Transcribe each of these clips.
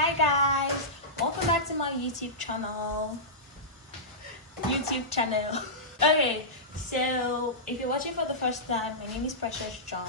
Hi guys, welcome back to my YouTube channel. Okay, so if you're watching for the first time, my name is Precious John.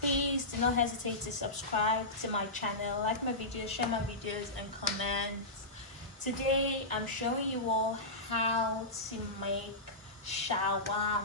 Please do not hesitate to subscribe to my channel, like my videos, share my videos, and comment. Today I'm showing you all how to make shawarma.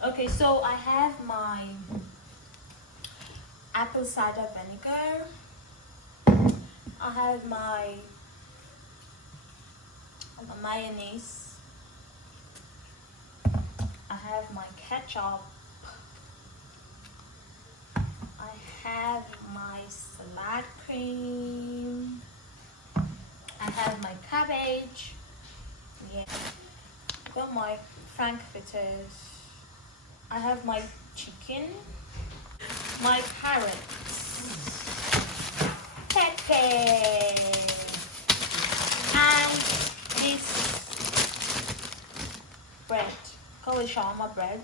Okay, so I have my apple cider vinegar. I have my mayonnaise. I have my ketchup. I have my salad cream. I have my cabbage. Yeah. I got my frankfuters. I have my chicken, my carrots, pepper, and this bread. Call it shawarma bread,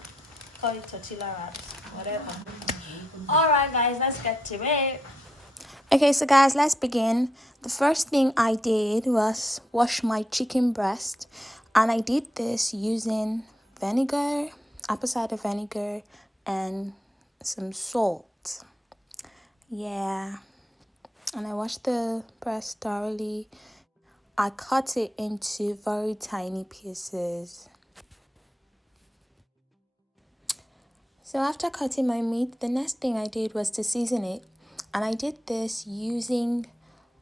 call it tortilla wraps, whatever. Alright guys, let's get to it. Okay, so guys, let's begin. The first thing I did was wash my chicken breast, and I did this using vinegar, apple cider vinegar, and some salt. Yeah, and I washed the breast thoroughly. I cut it into very tiny pieces. So after cutting my meat, the next thing I did was to season it, and I did this using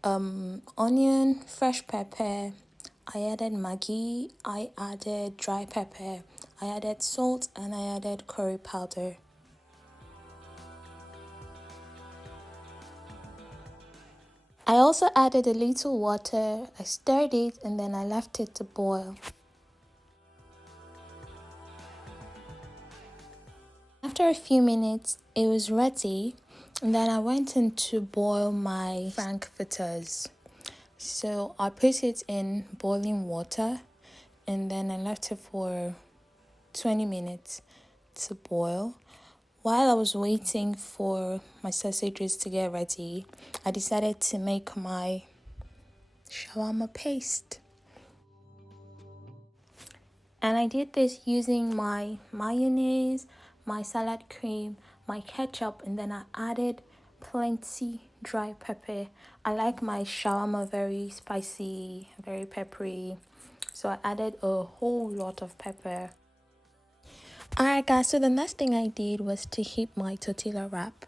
onion, fresh pepper. I added Maggi, I added dry pepper, I added salt, and I added curry powder. I also added a little water. I stirred it and then I left it to boil. After a few minutes, it was ready, and then I went in to boil my frankfuters. So I put it in boiling water, and then I left it for 20 minutes to boil. While I was waiting for my sausages to get ready, I decided to make my shawarma paste. And I did this using my mayonnaise, my salad cream, my ketchup, and then I added plenty dry pepper. I like my shawarma very spicy, very peppery, so I added a whole lot of pepper. Alright guys, so the next thing I did was to heat my tortilla wrap.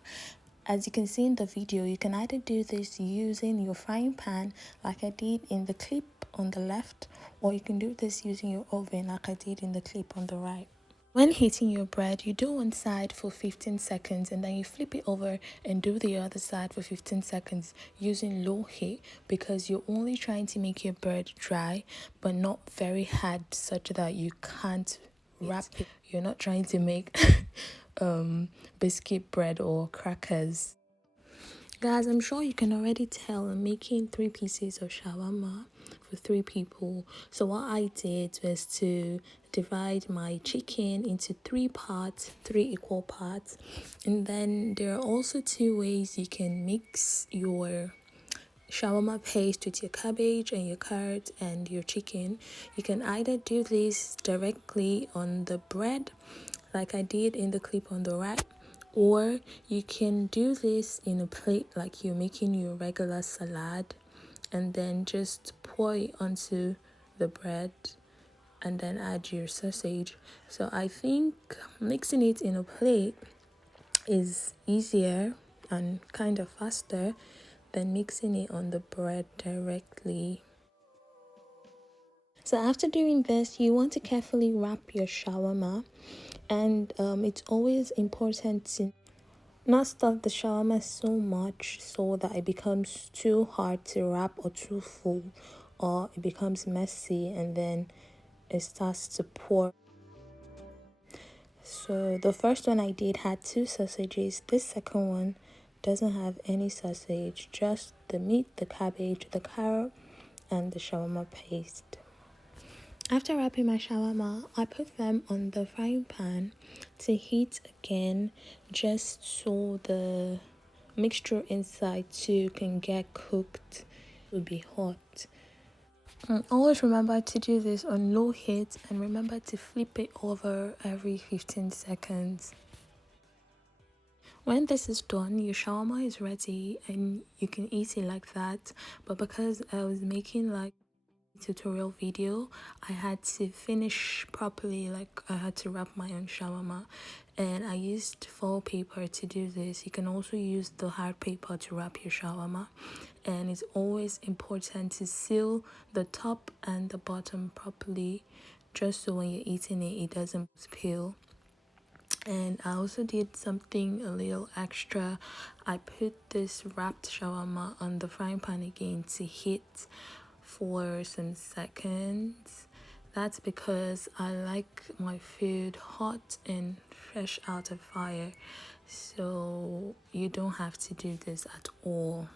As you can see in the video, you can either do this using your frying pan like I did in the clip on the left, or you can do this using your oven like I did in the clip on the right. When heating your bread, you do one side for 15 seconds and then you flip it over and do the other side for 15 seconds using low heat, because you're only trying to make your bread dry but not very hard such that you can't wrap it. You're not trying to make biscuit bread or crackers. Guys, I'm sure you can already tell I'm making 3 pieces of shawarma for 3 people. So what I did was to divide my chicken into 3 parts, 3 equal parts. And then there are also 2 ways you can mix your shawarma paste with your cabbage and your carrot and your chicken. You can either do this directly on the bread like I did in the clip on the right, or you can do this in a plate like you're making your regular salad, and then just pour it onto the bread and then add your sausage. So I think mixing it in a plate is easier and kind of faster than mixing it on the bread directly. So after doing this, you want to carefully wrap your shawarma, and it's always important to not stuff the shawarma so much so that it becomes too hard to wrap or too full, or it becomes messy and then it starts to pour. So the first one I did had 2 sausages. This second one doesn't have any sausage, just the meat, the cabbage, the carrot, and the shawarma paste. After wrapping my shawarma, I put them on the frying pan to heat again, just so the mixture inside too can get cooked. It will be hot. And always remember to do this on low heat, and remember to flip it over every 15 seconds. When this is done, your shawarma is ready and you can eat it like that. But because I was making like tutorial video, I had to finish properly, like I had to wrap my own shawarma, and I used foil paper to do this. You can also use the hard paper to wrap your shawarma, and it's always important to seal the top and the bottom properly, just so when you're eating it, it doesn't peel. And I also did something a little extra. I put this wrapped shawarma on the frying pan again to heat for some seconds. That's because I like my food hot and fresh out of fire, so you don't have to do this at all.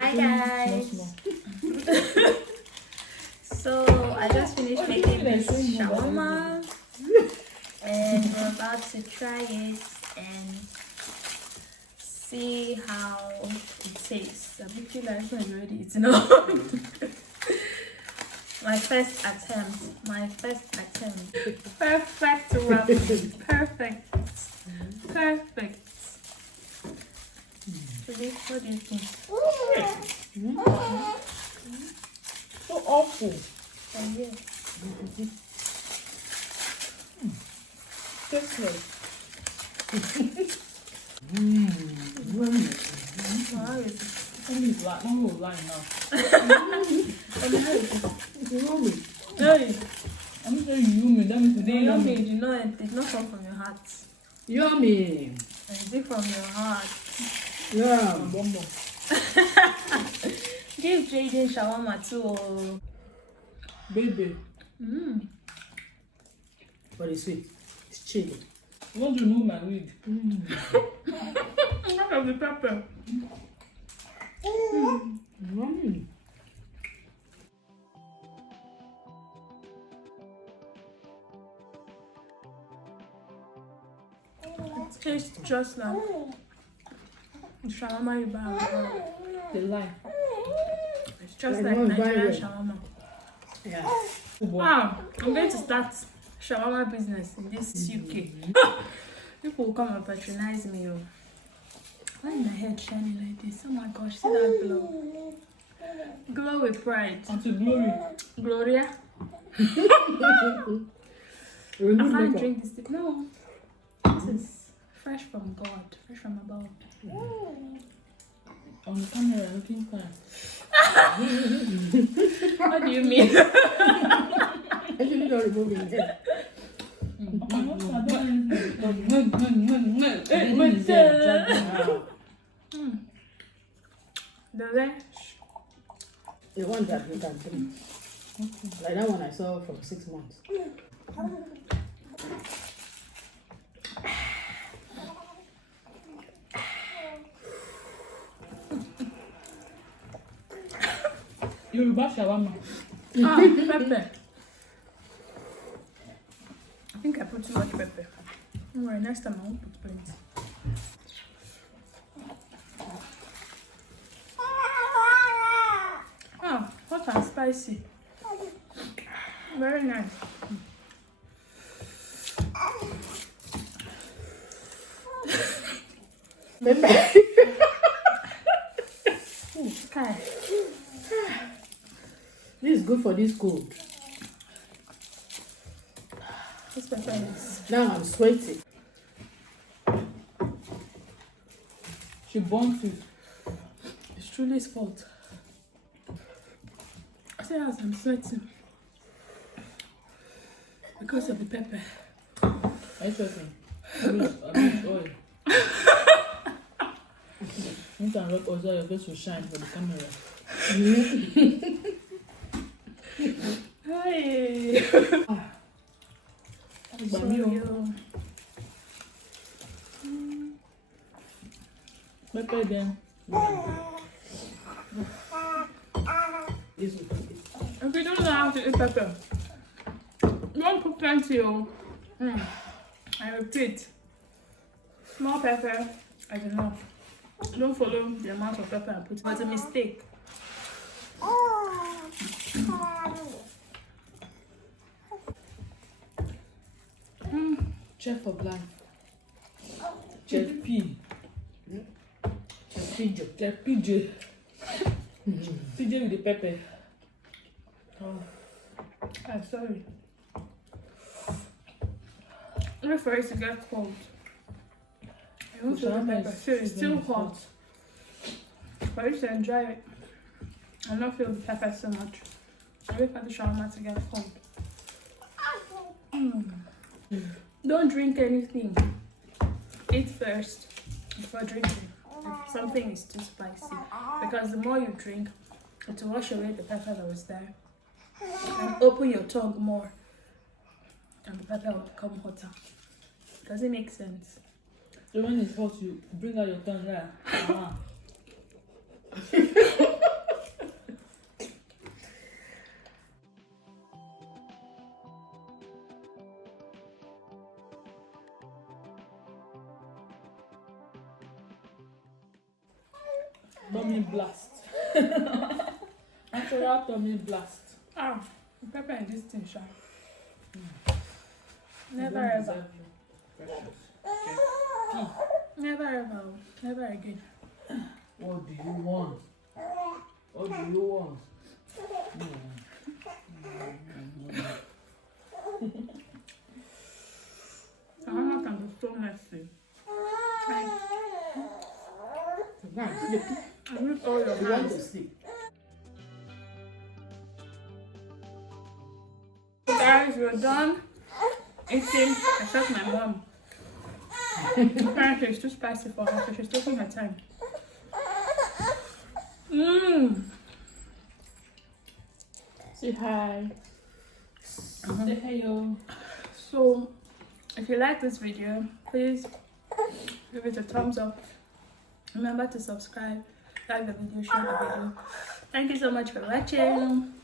Hi guys. So I just finished making this shawarma and we're about to try it and see how it tastes. I'm making that one already eaten up. My first attempt. Perfect wrapping. Perfect. So what do you think? So awful. Oh yeah. Tasteless. How is it? Only black. No more line now. Hey, I'm saying yummy. That means the yummy did not come from your heart. Yummy. Is it from your heart? Yeah. Bombo. Give Jaden shawarma too. Baby. But it's sweet. It's chili. You want to remove my wig? Look at the pepper. It tastes just like the shawarma you buy abroad. They lie. It's just Like like one Nigerian viral. shawarma. Yeah. Wow, I'm going to start shawarma business in this UK. People will come and patronize me. Oh. Why is my head shining like this? Oh my gosh, see that glow. Glow with pride. Auntie Glory. Gloria. I Remove can't makeup. drink this. No. This is fresh from God. Fresh from above. On the camera, looking fine. What do you mean? Actually, not removing it. The rest. The one that you can drink. Like that one I saw from 6 months. Yoruba shawarma. Pepper. I think I put too much pepper. Don't worry, next time I won't put plenty. Oh, hot and spicy. Very nice. Ooh, okay. This is good for this cold. This pepper is. Now I'm sweating. She burnt it. It's truly his fault. I say as I'm sweating because of the pepper. Are you sweating? I use oil. You can rub also your face will shine for the camera. Hey. Pepper then. This will be If you don't know how to eat pepper, don't put plenty. I repeat, small pepper is enough. Don't follow the amount of pepper I put. It was a mistake. Chef of life. Chef P. Chef PJ. PJ with the pepper. Oh. I'm sorry. Wait for it to get cold. I won't feel the pepper. So it's still hot. But you should enjoy it. I don't feel the pepper so much. I wait for the shawarma to get cold. Don't drink anything. Eat first before drinking. If something is too spicy. Because the more you drink, it will wash away the pepper that was there. And open your tongue more. And the pepper will become hotter. Does it make sense? So when it's hot, you bring out your tongue there. Tummy blast. Natural tummy blast. Ah, the pepper in this thing, sharp. Never ever. Never ever. Never again. What do you want? What do you want? Shawarma can be so messy. I need all your You want to hands. sleep. Guys, we're done eating, except my mom. Apparently it's too spicy for her, so she's taking her time. Say hi. Say hello. So, if you like this video, please give it a thumbs up. Remember to subscribe, like the video, share the video. Thank you so much for watching.